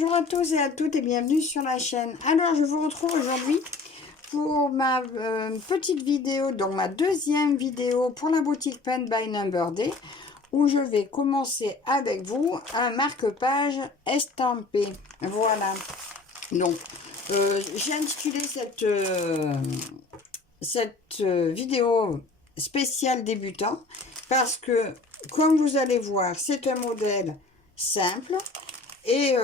Bonjour à tous et à toutes et bienvenue sur la chaîne. Alors je vous retrouve aujourd'hui pour ma petite vidéo, donc ma deuxième vidéo pour la boutique Pen by Number Day, où je vais commencer avec vous un marque-page estampé. Voilà, donc j'ai intitulé cette vidéo spéciale débutant parce que, comme vous allez voir, c'est un modèle simple. Et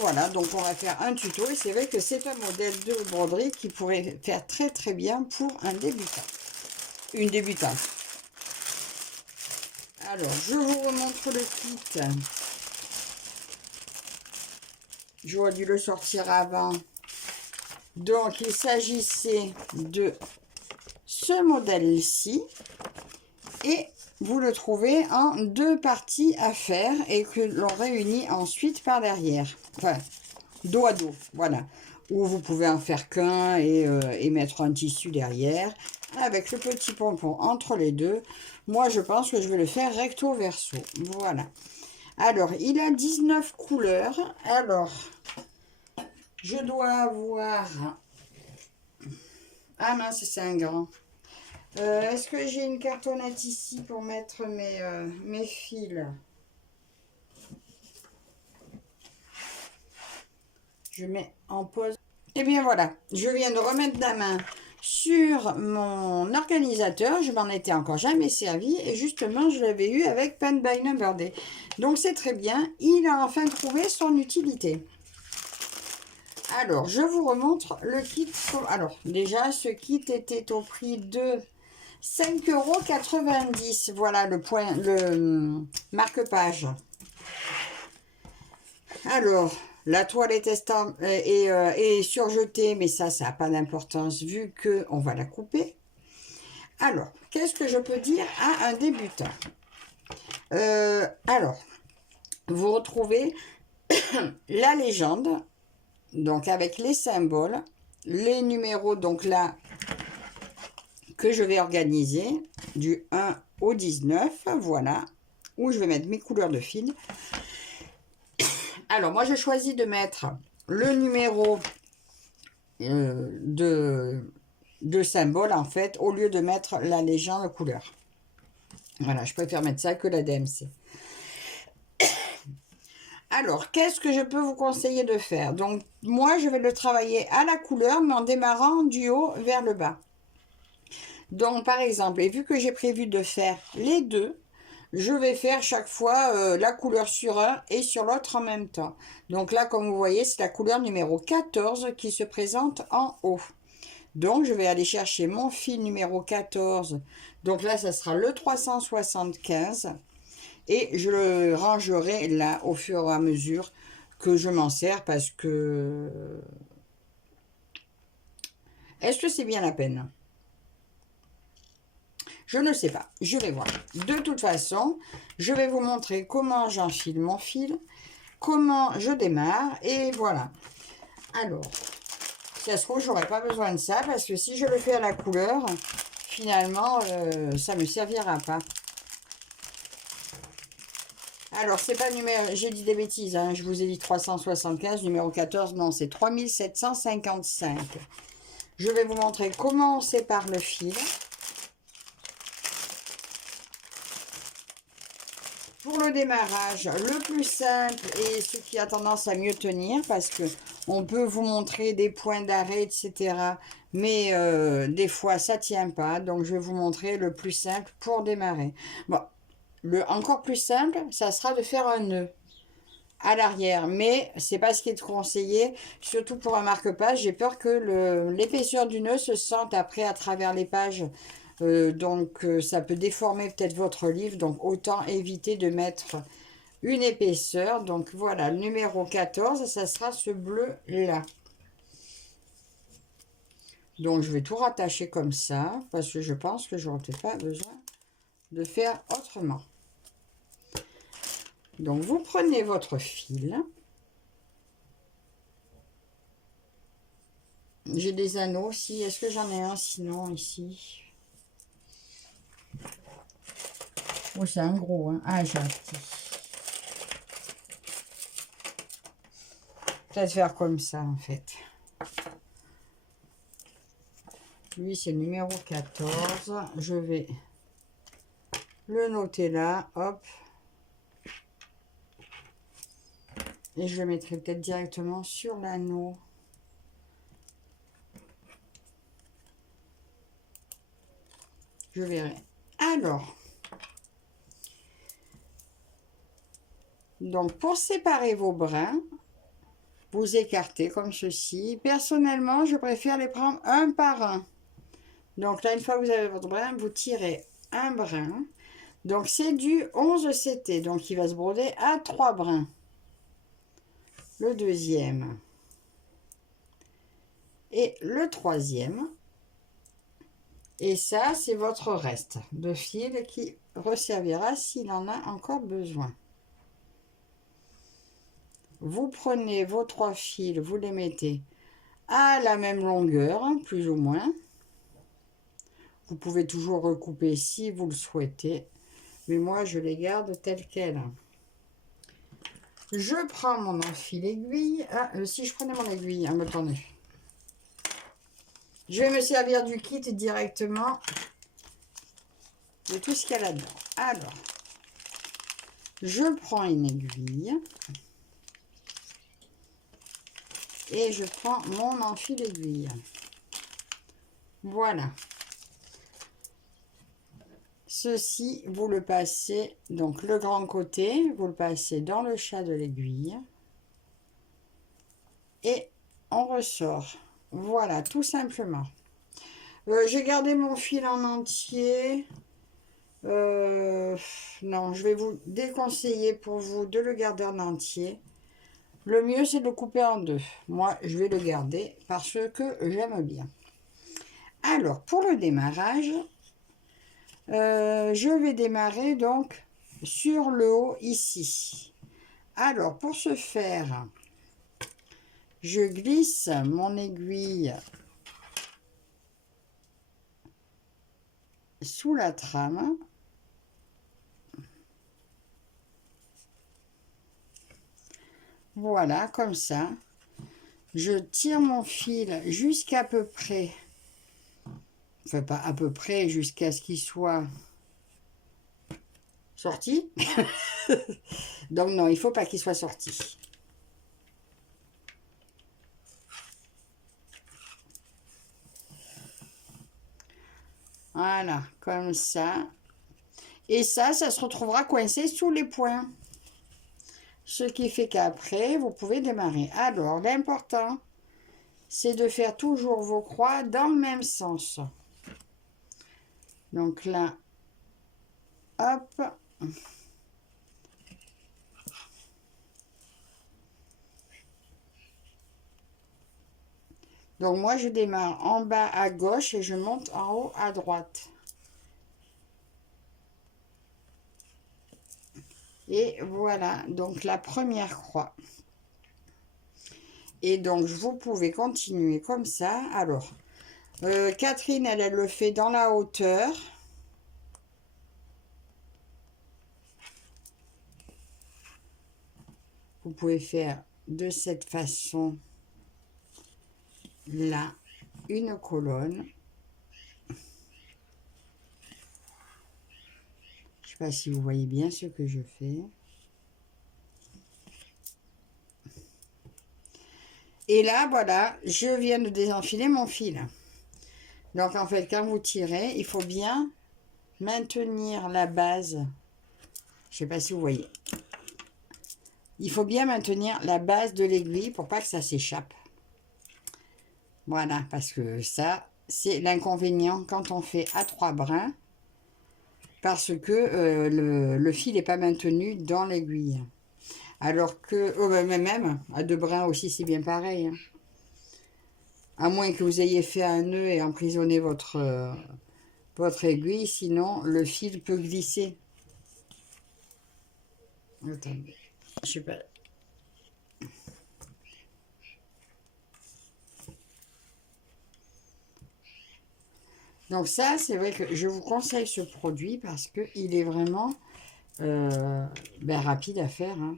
voilà, donc on va faire un tuto. Et c'est vrai que c'est un modèle de broderie qui pourrait faire très très bien pour un débutant. Une débutante. Alors, je vous remontre le kit. J'aurais dû le sortir avant. Donc, il s'agissait de ce modèle-ci. Et vous le trouvez en deux parties à faire et que l'on réunit ensuite par derrière. Enfin, dos à dos, voilà. Ou vous pouvez en faire qu'un et mettre un tissu derrière avec le petit pompon entre les deux. Moi, je pense que je vais le faire recto verso. Voilà. Alors, il a 19 couleurs. Alors, je dois avoir... Ah mince, c'est un grand. Est-ce que j'ai une cartonnette ici pour mettre mes fils? Je mets en pause. Et bien voilà, je viens de remettre la main sur mon organisateur. Je m'en étais encore jamais servi et justement je l'avais eu avec Pen by Number Day. Donc c'est très bien, il a enfin trouvé son utilité. Alors, je vous remontre le kit. Alors, déjà, ce kit était au prix de 5,90 €. Voilà le marque-page. Alors, la toile est surjetée, mais ça n'a pas d'importance vu qu'on va la couper. Alors, qu'est-ce que je peux dire à un débutant? Alors, vous retrouvez la légende, donc avec les symboles, les numéros, donc là, que je vais organiser du 1 au 19, voilà, où je vais mettre mes couleurs de fil. Alors, moi, je choisis de mettre le numéro de symbole, en fait, au lieu de mettre la légende couleur. Voilà, je préfère mettre ça que la DMC. Alors, qu'est-ce que je peux vous conseiller de faire? Donc, moi, je vais le travailler à la couleur, mais en démarrant du haut vers le bas. Donc, par exemple, et vu que j'ai prévu de faire les deux, je vais faire chaque fois la couleur sur un et sur l'autre en même temps. Donc là, comme vous voyez, c'est la couleur numéro 14 qui se présente en haut. Donc, je vais aller chercher mon fil numéro 14. Donc là, ça sera le 375. Et je le rangerai là au fur et à mesure que je m'en sers parce que... Est-ce que c'est bien la peine? Je ne sais pas, je vais voir. De toute façon, je vais vous montrer comment j'enfile mon fil, comment je démarre, et voilà. Alors, ça se trouve, j'aurais pas besoin de ça, parce que si je le fais à la couleur, finalement, ça ne me servira pas. Alors, c'est pas numéro... J'ai dit des bêtises, hein, je vous ai dit 375, numéro 14, non, c'est 3755. Je vais vous montrer comment on sépare le fil. Pour le démarrage, le plus simple et ce qui a tendance à mieux tenir, parce que on peut vous montrer des points d'arrêt, etc. Mais des fois, ça ne tient pas. Donc, je vais vous montrer le plus simple pour démarrer. Bon, le encore plus simple, ça sera de faire un nœud à l'arrière. Mais c'est pas ce qui est conseillé, surtout pour un marque-page. J'ai peur que l'épaisseur du nœud se sente après à travers les pages. Donc ça peut déformer peut-être votre livre, donc autant éviter de mettre une épaisseur. Donc voilà, le numéro 14, ça sera ce bleu là. Donc je vais tout rattacher comme ça parce que je pense que j'aurai peut-être pas besoin de faire autrement. Donc vous prenez votre fil. J'ai des anneaux aussi, est-ce que j'en ai un sinon ici? Oh, c'est un gros, hein. Ah, j'ai un petit. Peut-être faire comme ça, en fait. Lui, c'est le numéro 14. Je vais le noter là. Hop. Et je le mettrai peut-être directement sur l'anneau. Je verrai. Alors. Donc, pour séparer vos brins, vous écartez comme ceci. Personnellement, je préfère les prendre un par un. Donc là, une fois que vous avez votre brin, vous tirez un brin. Donc c'est du 11 CT. Donc il va se broder à 3 brins. Le deuxième. Et le troisième. Et ça, c'est votre reste de fil qui resservira s'il en a encore besoin. Vous prenez vos 3 fils, vous les mettez à la même longueur, plus ou moins. Vous pouvez toujours recouper si vous le souhaitez. Mais moi, je les garde telles quelles. Je prends mon enfil aiguille. Ah, si je prenais mon aiguille, hein, attendez. Je vais me servir du kit directement de tout ce qu'il y a là-dedans. Alors, je prends une aiguille. Et je prends mon enfil aiguille. Voilà. Ceci, vous le passez, donc le grand côté, vous le passez dans le chat de l'aiguille. Et on ressort. Voilà, tout simplement. J'ai gardé mon fil en entier. Non, je vais vous déconseiller pour vous de le garder en entier. Le mieux, c'est de le couper en deux. Moi, je vais le garder parce que j'aime bien. Alors, pour le démarrage, je vais démarrer donc sur le haut ici. Alors, pour ce faire, je glisse mon aiguille sous la trame. Voilà, comme ça. Je tire mon fil jusqu'à peu près, enfin pas à peu près, jusqu'à ce qu'il soit sorti. Donc non, il ne faut pas qu'il soit sorti. Voilà, comme ça. Et ça se retrouvera coincé sous les points. Ce qui fait qu'après, vous pouvez démarrer. Alors, l'important, c'est de faire toujours vos croix dans le même sens. Donc là, hop. Donc moi, je démarre en bas à gauche et je monte en haut à droite. Et voilà, donc la première croix. Et donc, vous pouvez continuer comme ça. Alors, Catherine, elle le fait dans la hauteur. Vous pouvez faire de cette façon là une colonne. Je ne sais pas si vous voyez bien ce que je fais. Et là, voilà, je viens de désenfiler mon fil. Donc, en fait, quand vous tirez, il faut bien maintenir la base. Je ne sais pas si vous voyez. Il faut bien maintenir la base de l'aiguille pour pas que ça s'échappe. Voilà, parce que ça, c'est l'inconvénient quand on fait à 3 brins. Parce que le fil n'est pas maintenu dans l'aiguille. Alors que, même à 2 brins aussi, c'est bien pareil. Hein. À moins que vous ayez fait un nœud et emprisonné votre aiguille, sinon le fil peut glisser. Attendez, je sais pas. Donc ça, c'est vrai que je vous conseille ce produit parce qu'il est vraiment rapide à faire. Hein.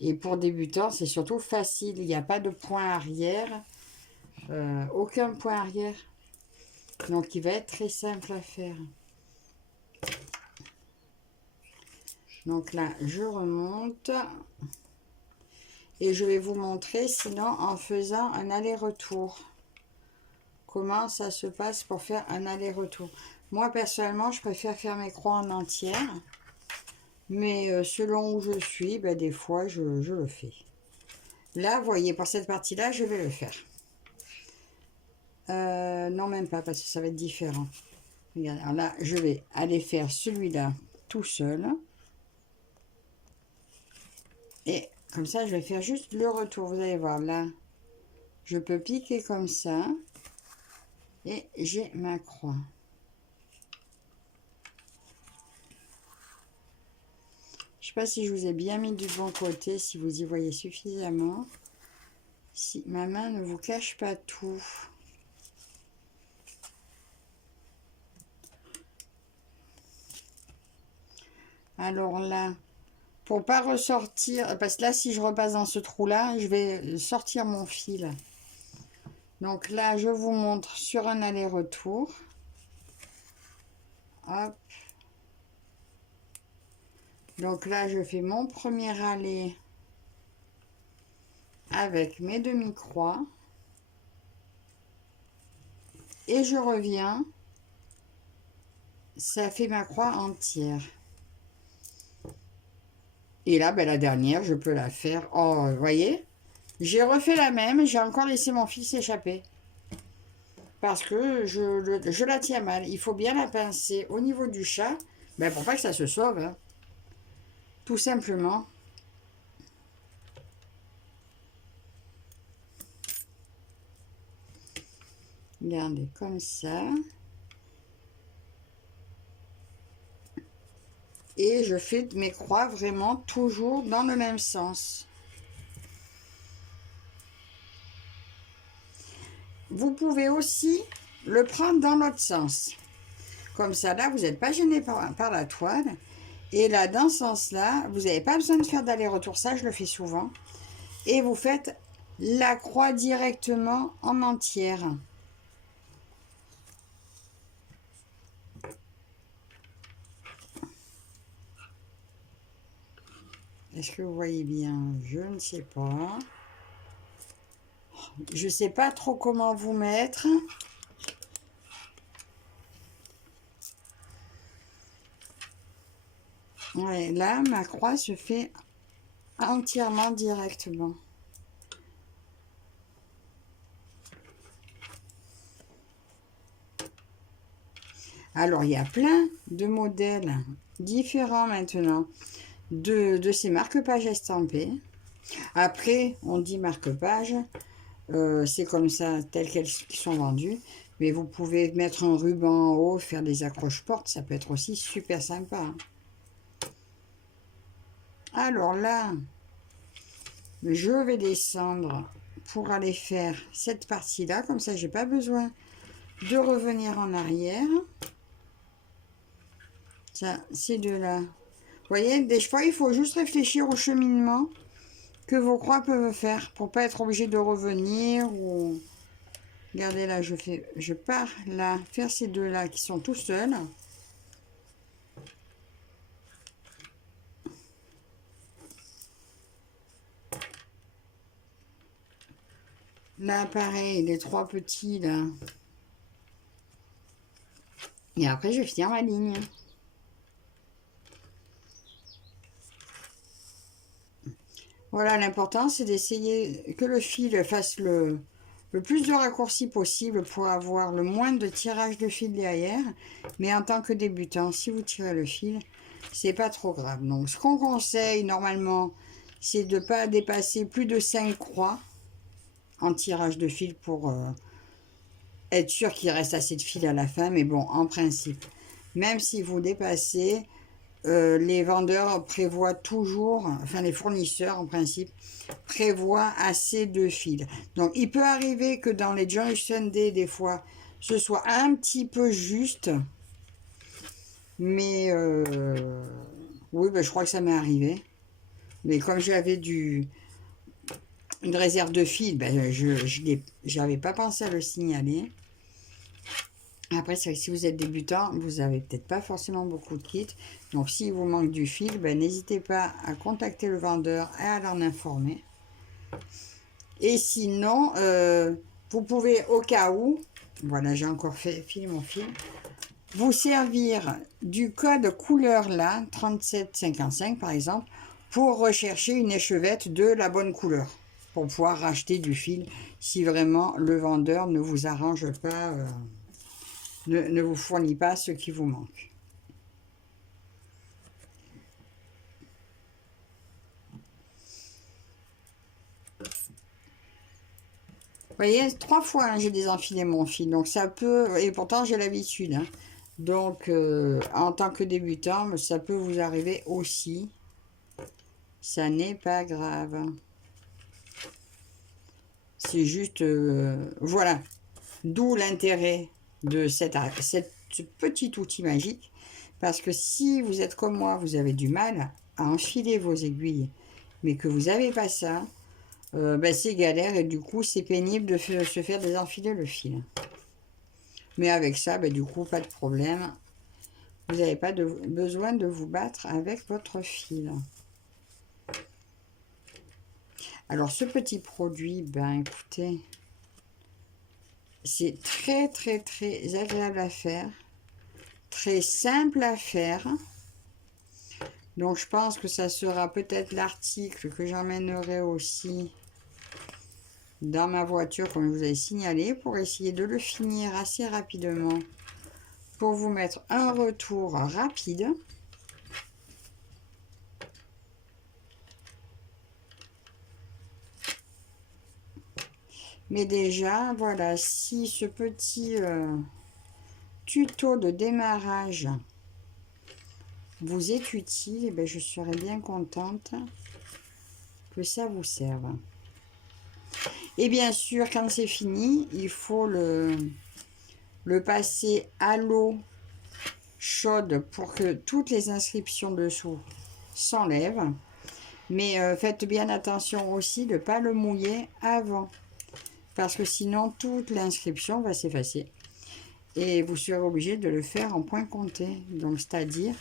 Et pour débutants, c'est surtout facile. Il n'y a pas de point arrière. Aucun point arrière. Donc, il va être très simple à faire. Donc là, je remonte. Et je vais vous montrer, sinon, en faisant un aller-retour. Comment ça se passe pour faire un aller-retour. Moi, personnellement, je préfère faire mes croix en entière. Mais selon où je suis, ben, des fois, je le fais. Là, vous voyez, pour cette partie-là, je vais le faire. Non, même pas, parce que ça va être différent. Regardez, alors là, je vais aller faire celui-là tout seul. Et comme ça, je vais faire juste le retour. Vous allez voir, là, je peux piquer comme ça. Et j'ai ma croix. Je ne sais pas si je vous ai bien mis du bon côté, si vous y voyez suffisamment. Si ma main ne vous cache pas tout. Alors là, pour pas ressortir, parce que là, si je repasse dans ce trou-là, je vais sortir mon fil. Donc là, je vous montre sur un aller-retour. Hop. Donc là, je fais mon premier aller avec mes demi-croix. Et je reviens. Ça fait ma croix entière. Et là, ben, la dernière, je peux la faire. Oh, vous voyez? J'ai refait la même. J'ai encore laissé mon fil s'échapper. Parce que je la tiens mal. Il faut bien la pincer au niveau du chat. Ben, pour pas que ça se sauve. Hein. Tout simplement. Regardez, comme ça. Et je fais mes croix vraiment toujours dans le même sens. Vous pouvez aussi le prendre dans l'autre sens. Comme ça, là, vous n'êtes pas gêné par la toile. Et là, dans ce sens-là, vous n'avez pas besoin de faire d'aller-retour. Ça, je le fais souvent. Et vous faites la croix directement en entière. Est-ce que vous voyez bien? Je ne sais pas. Je ne sais pas trop comment vous mettre. Ouais, là, ma croix se fait entièrement directement. Alors, il y a plein de modèles différents maintenant de ces marque-pages estampés. Après, on dit marque-page, c'est comme ça, telles qu'elles sont vendues. Mais vous pouvez mettre un ruban en haut, faire des accroches-portes, ça peut être aussi super sympa. Alors là, je vais descendre pour aller faire cette partie-là. Comme ça, j'ai pas besoin de revenir en arrière. Ça, ces deux-là. Vous voyez, des fois, il faut juste réfléchir au cheminement que vos croix peuvent faire pour pas être obligé de revenir ou... Regardez là, je pars là, faire ces deux-là qui sont tout seuls. Là, pareil, les trois petits là. Et après, je vais finir ma ligne. Voilà, l'important, c'est d'essayer que le fil fasse le plus de raccourcis possible pour avoir le moins de tirage de fil derrière. Mais en tant que débutant, si vous tirez le fil, c'est pas trop grave. Donc, ce qu'on conseille normalement, c'est de ne pas dépasser plus de 5 croix en tirage de fil pour être sûr qu'il reste assez de fil à la fin. Mais bon, en principe, même si vous dépassez, les vendeurs prévoient toujours, enfin les fournisseurs en principe, prévoient assez de fils. Donc il peut arriver que dans les Junction Day, des fois, ce soit un petit peu juste. Mais oui, ben, je crois que ça m'est arrivé. Mais comme j'avais une réserve de fil, ben, j'avais pas pensé à le signaler. Après, c'est vrai que si vous êtes débutant, vous n'avez peut-être pas forcément beaucoup de kits. Donc, s'il vous manque du fil, ben, n'hésitez pas à contacter le vendeur et à l'en informer. Et sinon, vous pouvez au cas où, voilà, j'ai encore filé mon fil, vous servir du code couleur là, 3755 par exemple, pour rechercher une échevette de la bonne couleur, pour pouvoir racheter du fil si vraiment le vendeur ne vous arrange pas, ne vous fournit pas ce qui vous manque. Vous voyez, 3 fois hein, j'ai désenfilé mon fil, donc ça peut, et pourtant j'ai l'habitude. Hein. Donc, en tant que débutant, ça peut vous arriver aussi. Ça n'est pas grave. C'est juste, voilà. D'où l'intérêt de cette petit outil magique. Parce que si vous êtes comme moi, vous avez du mal à enfiler vos aiguilles, mais que vous n'avez pas ça, ben c'est galère et du coup, c'est pénible de se faire désenfiler le fil. Mais avec ça, ben, du coup, pas de problème. Vous n'avez pas besoin de vous battre avec votre fil. Alors, ce petit produit, ben écoutez, c'est très, très, très agréable à faire. Très simple à faire. Donc, je pense que ça sera peut-être l'article que j'emmènerai aussi dans ma voiture, comme je vous ai signalé, pour essayer de le finir assez rapidement, pour vous mettre un retour rapide. Mais déjà, voilà, si ce petit tuto de démarrage vous est utile, eh bien, je serais bien contente que ça vous serve. Et bien sûr, quand c'est fini, il faut le passer à l'eau chaude pour que toutes les inscriptions dessous s'enlèvent. Mais faites bien attention aussi de ne pas le mouiller avant. Parce que sinon, toute l'inscription va s'effacer. Et vous serez obligé de le faire en point compté. Donc, c'est-à-dire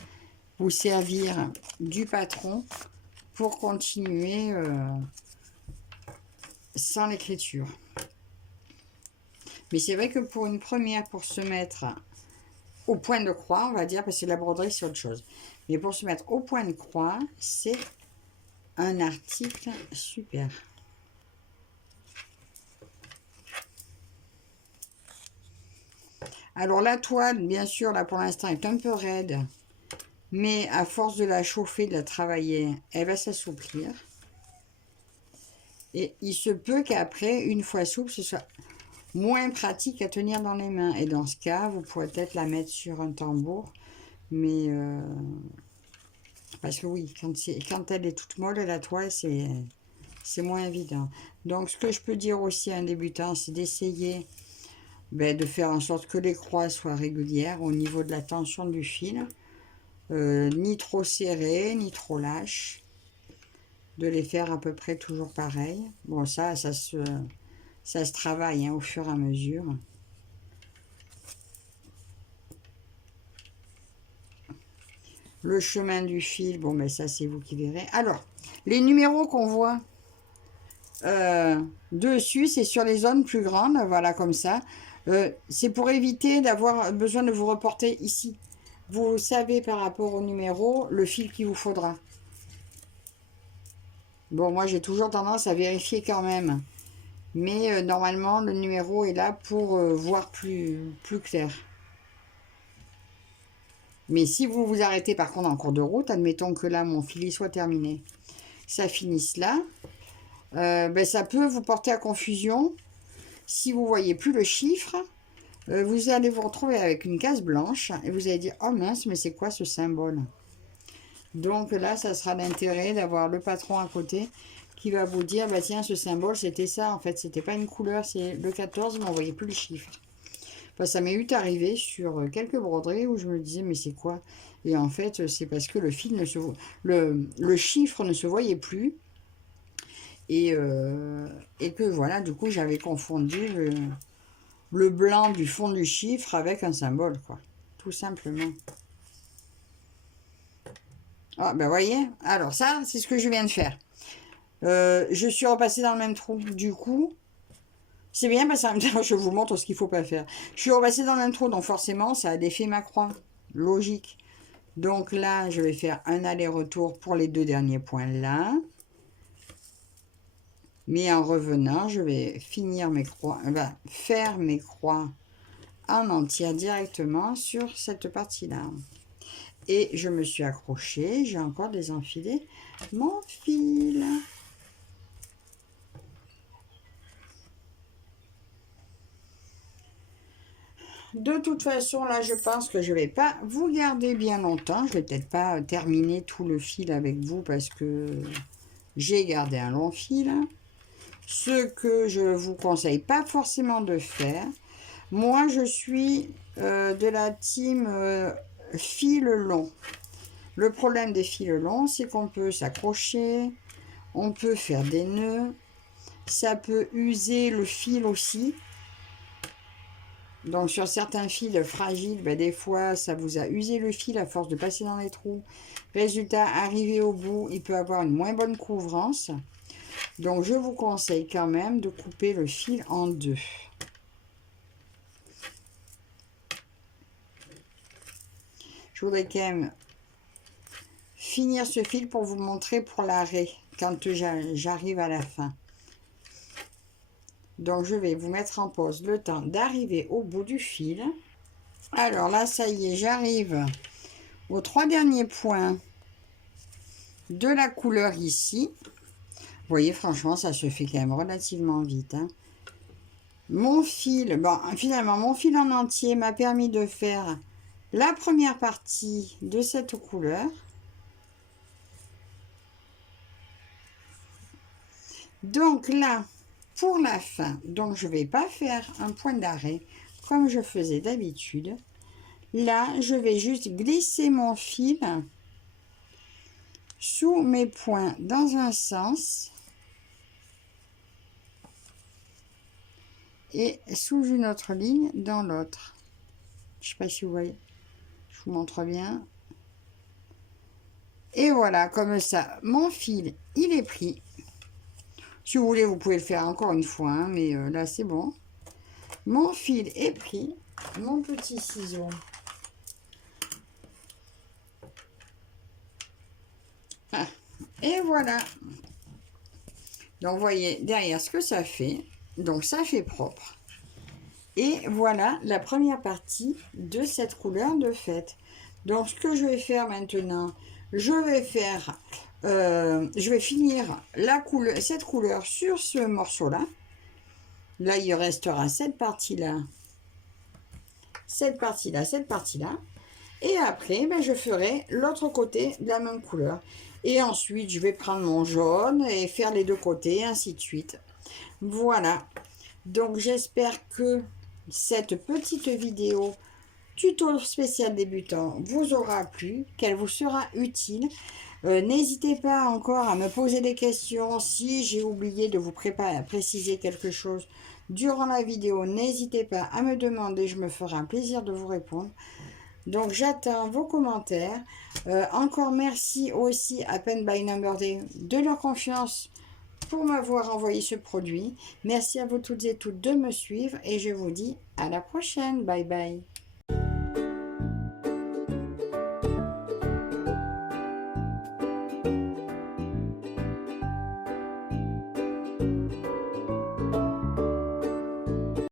vous servir du patron pour continuer sans l'écriture. Mais c'est vrai que pour une première, pour se mettre au point de croix, on va dire, parce que la broderie c'est autre chose. Mais pour se mettre au point de croix, c'est un article super. Alors la toile, bien sûr, là pour l'instant est un peu raide. Mais à force de la chauffer, de la travailler, elle va s'assouplir. Et il se peut qu'après, une fois souple, ce soit moins pratique à tenir dans les mains. Et dans ce cas, vous pourrez peut-être la mettre sur un tambour. Mais parce que oui, quand elle est toute molle, la toile, c'est moins évident. Donc ce que je peux dire aussi à un débutant, c'est d'essayer de faire en sorte que les croix soient régulières au niveau de la tension du fil. Ni trop serré, ni trop lâche. De les faire à peu près toujours pareil. Bon, ça se travaille hein, au fur et à mesure. Le chemin du fil, bon, ben ça, c'est vous qui verrez. Alors, les numéros qu'on voit dessus, c'est sur les zones plus grandes, voilà, comme ça. C'est pour éviter d'avoir besoin de vous reporter ici. Vous savez par rapport au numéro, le fil qu'il vous faudra. Bon, moi, j'ai toujours tendance à vérifier quand même. Mais normalement, le numéro est là pour voir plus clair. Mais si vous vous arrêtez par contre en cours de route, admettons que là, mon filet soit terminé, ça finisse là, ça peut vous porter à confusion. Si vous ne voyez plus le chiffre, vous allez vous retrouver avec une case blanche et vous allez dire « Oh mince, mais c'est quoi ce symbole ?» Donc là, ça sera l'intérêt d'avoir le patron à côté qui va vous dire « Tiens, ce symbole, c'était ça. En fait, c'était pas une couleur, c'est le 14, mais on ne voyait plus le chiffre. » Ça m'est eu arrivé sur quelques broderies où je me disais « Mais c'est quoi ?» Et en fait, c'est parce que le fil ne se le chiffre ne se voyait plus. Et que voilà, du coup, j'avais confondu le blanc du fond du chiffre avec un symbole, quoi. Tout simplement. Ah, ben voyez, alors ça, c'est ce que je viens de faire. Je suis repassée dans le même trou. Du coup, c'est bien parce qu'en même temps, je vous montre ce qu'il ne faut pas faire. Je suis repassée dans le même trou, donc forcément, ça a défait ma croix. Logique. Donc là, je vais faire un aller-retour pour les 2 derniers points là. Mais en revenant, je vais finir mes croix, faire mes croix en entière directement sur cette partie-là. Et je me suis accrochée, j'ai encore désenfilé mon fil. De toute façon, là, je pense que je ne vais pas vous garder bien longtemps. Je ne vais peut-être pas terminer tout le fil avec vous parce que j'ai gardé un long fil. Ce que je vous conseille pas forcément de faire. Moi, je suis de la team fil long. Le problème des fils longs, c'est qu'on peut s'accrocher, on peut faire des nœuds, ça peut user le fil aussi. Donc sur certains fils fragiles, ben, des fois ça vous a usé le fil à force de passer dans les trous. Résultat, arrivé au bout, il peut avoir une moins bonne couvrance. Donc je vous conseille quand même de couper le fil en deux. Je voudrais quand même finir ce fil pour vous montrer pour l'arrêt quand j'arrive à la fin. Donc je vais vous mettre en pause le temps d'arriver au bout du fil. Alors là, ça y est, j'arrive aux 3 derniers points de la couleur ici. Vous voyez, franchement, ça se fait quand même relativement vite. Hein. Mon fil, bon, finalement, mon fil en entier m'a permis de faire la première partie de cette couleur. Donc là, pour la fin, donc je ne vais pas faire un point d'arrêt comme je faisais d'habitude. Là, je vais juste glisser mon fil sous mes points dans un sens et sous une autre ligne dans l'autre. Je ne sais pas si vous voyez, je vous montre bien. Et voilà, comme ça, mon fil, il est pris. Si vous voulez, vous pouvez le faire encore une fois, hein, mais là, c'est bon. Mon fil est pris. Mon petit ciseau. Ah, et voilà. Donc, vous voyez derrière ce que ça fait. Donc, ça fait propre. Et voilà la première partie de cette couleur de fête. Donc, ce que je vais faire maintenant, je vais finir cette couleur sur ce morceau-là. Là, il restera cette partie-là, cette partie-là, cette partie-là. Et après, ben, je ferai l'autre côté de la même couleur. Et ensuite, je vais prendre mon jaune et faire les deux côtés, ainsi de suite. Voilà. Donc, j'espère que cette petite vidéo tuto spécial débutant vous aura plu, qu'elle vous sera utile. N'hésitez pas encore à me poser des questions. Si j'ai oublié de vous préciser quelque chose durant la vidéo, n'hésitez pas à me demander, je me ferai un plaisir de vous répondre. Donc j'attends vos commentaires. Encore merci aussi à Pen by Number Day de leur confiance pour m'avoir envoyé ce produit. Merci à vous toutes et toutes de me suivre et je vous dis à la prochaine. Bye bye.